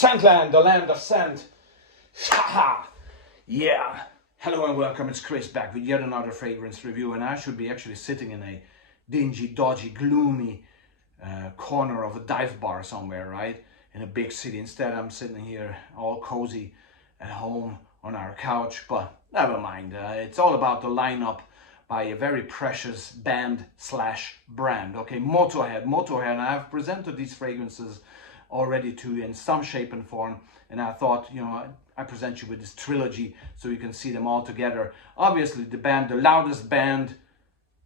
Scentland, the land of scent. Haha! Yeah! Hello and welcome, it's Chris back with yet another fragrance review, and I should be actually sitting in a dingy, dodgy, gloomy corner of a dive bar somewhere, right? In a big city. Instead, I'm sitting here all cozy at home on our couch, but never mind. It's all about the lineup by a very precious band slash brand. Okay, Motorhead. Motorhead, and I've presented these fragrances already to you in some shape and form, and I thought, you know, I present you with this trilogy so you can see them all together. Obviously the band, the loudest band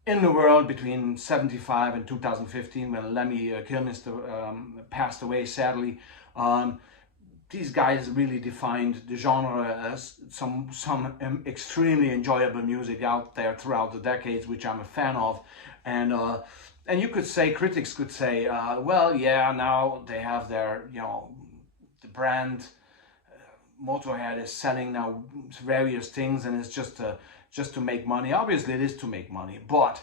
in the world between 75 and 2015, when Lemmy Kilmister passed away sadly. These guys really defined the genre as some extremely enjoyable music out there throughout the decades, which I'm a fan of. And you could say, critics could say, well, yeah, now they have their, you know, the brand Motorhead is selling now various things, and it's just to make money. Obviously, it is to make money, but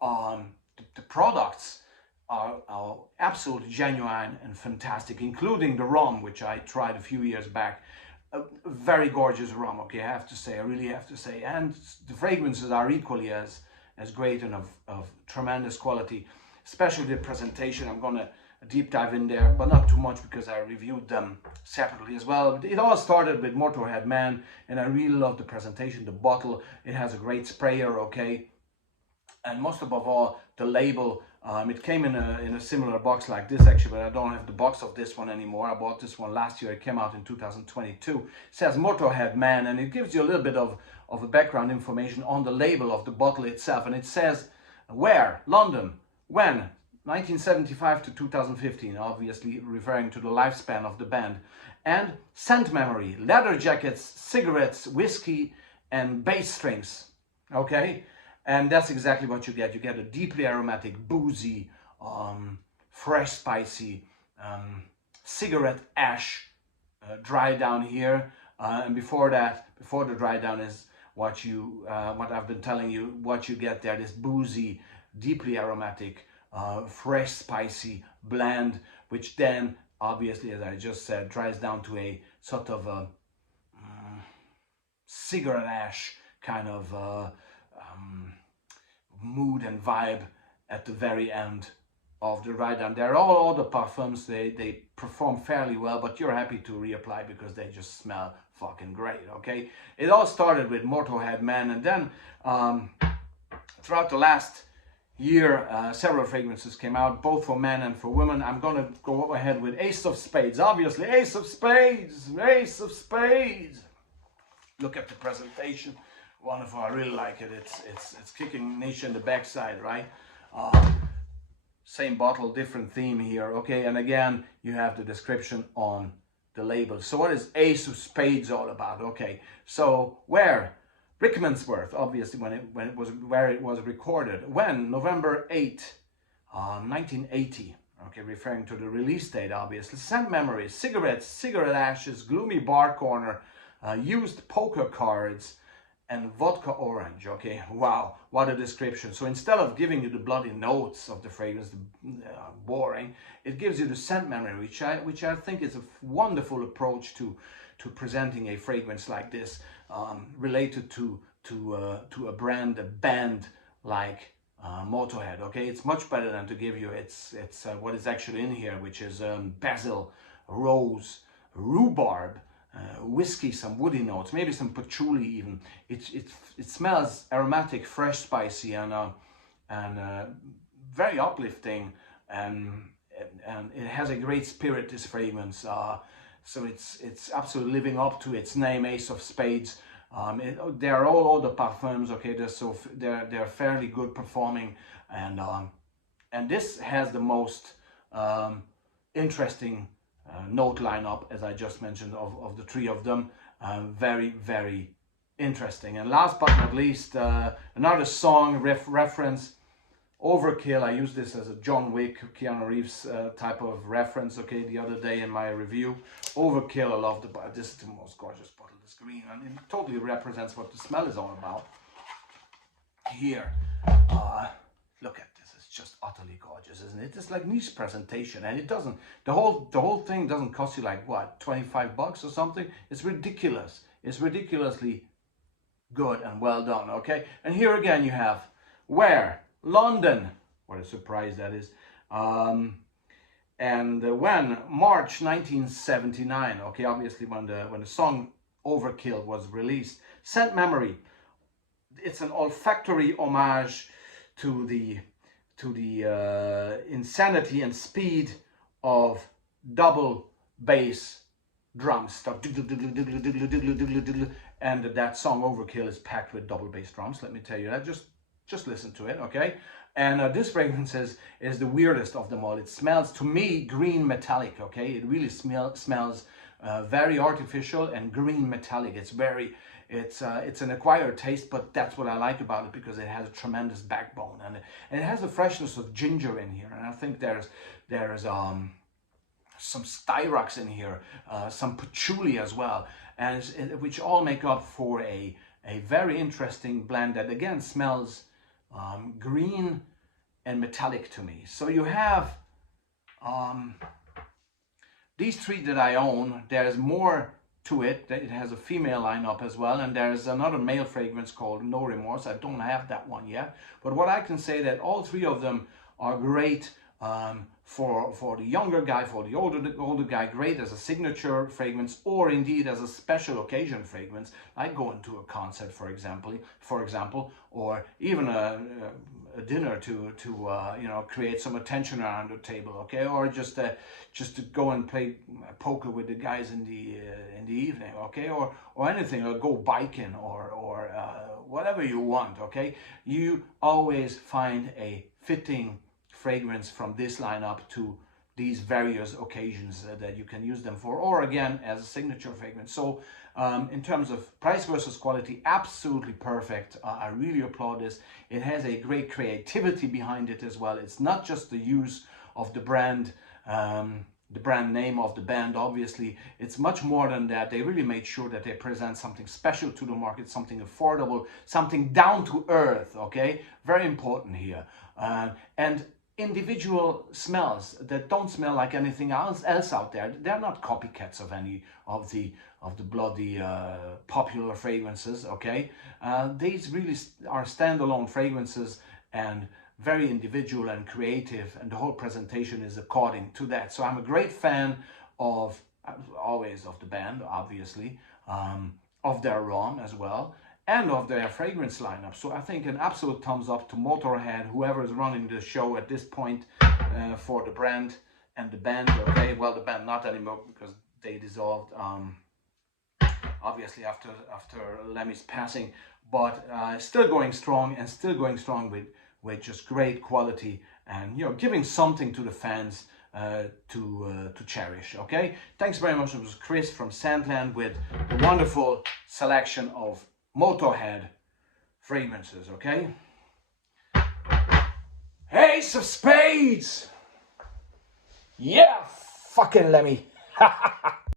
the products are absolutely genuine and fantastic, including the rum, which I tried a few years back. A very gorgeous rum, okay, I have to say, I really have to say. And the fragrances are equally as great and of tremendous quality, especially the presentation. I'm gonna deep dive in there, but not too much because I reviewed them separately as well. It all started with Motorhead Man, and I really love the presentation. The bottle, it has a great sprayer, okay, and most above all, the label. It came in a similar box like this actually, but I don't have the box of this one anymore. I bought this one last year. It came out in 2022. It says Motorhead Man, and it gives you a little bit of a background information on the label of the bottle itself, and it says where, London, when, 1975 to 2015, obviously referring to the lifespan of the band, and scent memory, leather jackets, cigarettes, whiskey, and bass strings, okay? And that's exactly what you get. You get a deeply aromatic, boozy, fresh, spicy cigarette ash dry down here, and before that, before the dry down, is what I've been telling you. What you get there, this boozy, deeply aromatic, fresh, spicy blend, which then obviously, as I just said, dries down to a sort of a cigarette ash kind of mood and vibe at the very end of the dry down. They're all the parfums, they perform fairly well, but you're happy to reapply because they just smell fucking great, okay? It all started with Motorhead Man, and then throughout the last year, several fragrances came out, both for men and for women. I'm gonna go ahead with Ace of Spades. Obviously, Ace of Spades, Ace of Spades. Look at the presentation. Wonderful, I really like it. It's kicking Nisha in the backside, right? Same bottle, different theme here, okay? And again, you have the description on the label. So what is Ace of Spades all about? Okay, so where? Rickmansworth, obviously, where it was recorded. When? November 8, 1980. Okay, referring to the release date, obviously. Scent memories, cigarettes, cigarette ashes, gloomy bar corner, used poker cards, and vodka orange. Okay, wow, what a description. So instead of giving you the bloody notes of the fragrance, boring, it gives you the scent memory, which I think is a wonderful approach to presenting a fragrance like this, related to a band like Motorhead. Okay, it's much better than to give you it's what is actually in here, which is basil, rose, rhubarb, whiskey, some woody notes, maybe some patchouli even. It smells aromatic, fresh, spicy, and very uplifting, and it has a great spirit, this fragrance. So it's absolutely living up to its name, Ace of Spades. They are all the parfums, okay? They're fairly good performing, and this has the most interesting note lineup, as I just mentioned, of the three of them. Very, very interesting. And last but not least, another song reference, Overkill. I used this as a John Wick, Keanu Reeves type of reference, okay, the other day in my review. Overkill, I love the bottle. This is the most gorgeous bottle, this green, and it totally represents what the smell is all about. Here, look at this, it's just utterly gorgeous, isn't it? It's like niche presentation, and it doesn't, the whole thing doesn't cost you like what, $25 or something. It's ridiculous. It's ridiculously good and well done. Okay, and here again you have where London. What a surprise that is. And when March 1979. Okay, obviously when the song Overkill was released. Scent Memory. It's an olfactory homage to the insanity and speed of double bass drum stuff, and that song Overkill is packed with double bass drums. Let me tell you that. Just listen to it, okay? And this fragrance is the weirdest of them all. It smells, to me, green metallic, okay? It really smells very artificial and green metallic. It's an acquired taste, but that's what I like about it, because it has a tremendous backbone, and it has the freshness of ginger in here, and I think there's some styrox in here, some patchouli as well, and which all make up for a very interesting blend that again smells green and metallic to me. So you have these three that I own. There's more to it. It has a female lineup as well, and there's another male fragrance called No Remorse. I don't have that one yet, but what I can say that all three of them are great for the younger guy, for the older guy, great as a signature fragrance, or indeed as a special occasion fragrance, like going to a concert, for example, or even a dinner to you know, create some attention around the table, okay, or just to go and play poker with the guys in the evening, okay, or anything, or go biking, or whatever you want, okay. You always find a fitting fragrance from this lineup to these various occasions that you can use them for, or again as a signature fragrance. So in terms of price versus quality, absolutely perfect. I really applaud this. It has a great creativity behind it as well. It's not just the use of the brand name of the band. Obviously it's much more than that. They really made sure that they present something special to the market, something affordable, something down to earth, okay, very important here. And individual smells that don't smell like anything else out there. They're not copycats of any of the bloody popular fragrances, okay. These really are standalone fragrances and very individual and creative, and the whole presentation is according to that. So I'm a great fan of always of the band, obviously, of their rum as well, and of their fragrance lineup. So I think an absolute thumbs up to Motorhead, whoever is running the show at this point, for the brand and the band, okay. Well, the band not anymore because they dissolved, obviously after Lemmy's passing, but still going strong, and still going strong with just great quality, and you know, giving something to the fans to cherish, okay. Thanks very much. It was Chris from Sandland with the wonderful selection of Motorhead fragrances, okay? Ace of Spades! Yeah, fucking Lemmy!